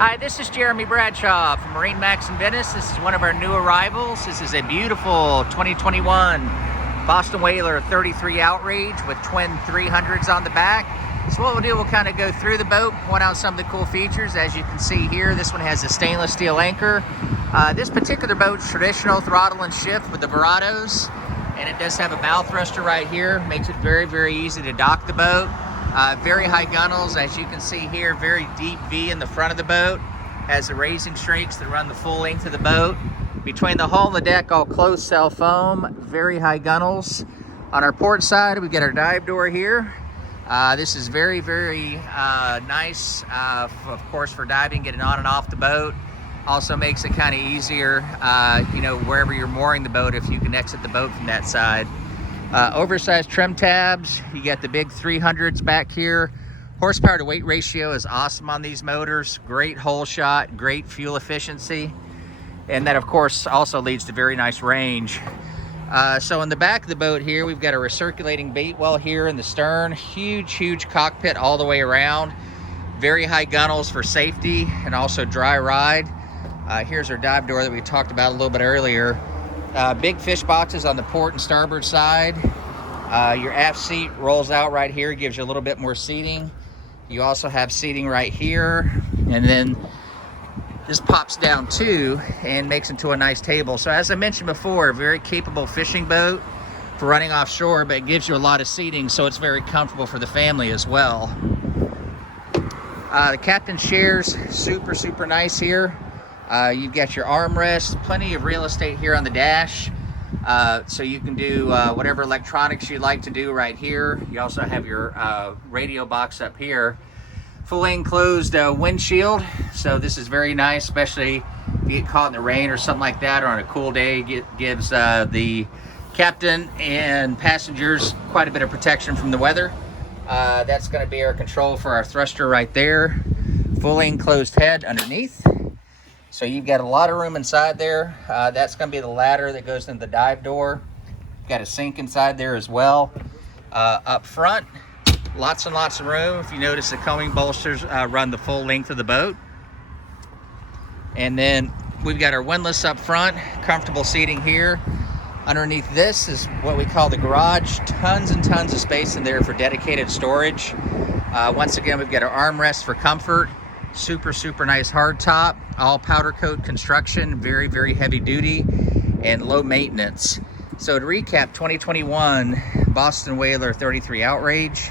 Hi, this is Jeremy Bradshaw from MarineMax Venice. This is one of our new arrivals. This is a beautiful 2021 Boston Whaler 33 Outrage with twin 300s on the back. So what we'll do, we'll kind of go through the boat, point out some of the cool features. As you can see here, this one has a stainless steel anchor. This particular boat's traditional throttle and shift with the Verados, and it does have a bow thruster right here. Makes it very, very easy to dock the boat. Very high gunnels, as you can see here, very deep V in the front of the boat. Has the raising strakes that run the full length of the boat. Between the hull and the deck, all closed cell foam, very high gunnels. On our port side, we've got our dive door here. This is very, very nice, of course, for diving, getting on and off the boat. Also makes it kind of easier, wherever you're mooring the boat, if you can exit the boat from that side. Oversized trim tabs. You got the big 300s back here. Horsepower to weight ratio is awesome on these motors. Great hole shot, great fuel efficiency. And that, of course, also leads to very nice range. So in the back of the boat here, we've got a recirculating bait well here in the stern. Huge, huge cockpit all the way around. Very high gunnels for safety and also dry ride. Here's our dive door that we talked about a little bit earlier. Big fish boxes on the port and starboard side. Your aft seat rolls out right here, gives you a little bit more seating. You also have seating right here, and then this pops down too and makes into a nice table. So as I mentioned before, a very capable fishing boat for running offshore, but it gives you a lot of seating, so it's very comfortable for the family as well. The captain's chairs, super, super nice here. You've got your armrest, plenty of real estate here on the dash, so you can do whatever electronics you'd like to do right here. You also have your radio box up here. Fully enclosed windshield, so this is very nice, especially if you get caught in the rain or something like that, or on a cool day. It gives the captain and passengers quite a bit of protection from the weather. That's going to be our control for our thruster right there. Fully enclosed head underneath. So you've got a lot of room inside there. That's going to be the ladder that goes into the dive door. You've got a sink inside there as well. Up front, lots and lots of room. If you notice, the coaming bolsters run the full length of the boat. And then we've got our windlass up front, comfortable seating here. Underneath this is what we call the garage. Tons and tons of space in there for dedicated storage. Once again, we've got our armrest for comfort. Super, super nice hard top, all powder coat construction, very, very heavy duty and low maintenance. So to recap, 2021 Boston Whaler 33 Outrage.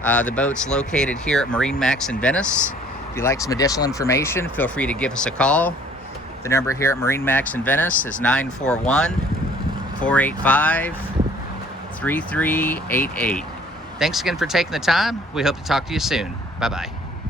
The boat's located here at MarineMax in Venice. If you'd like some additional information, feel free to give us a call. The number here at MarineMax in Venice is 941-485-3388. Thanks again for taking the time. We hope to talk to you soon. Bye-bye.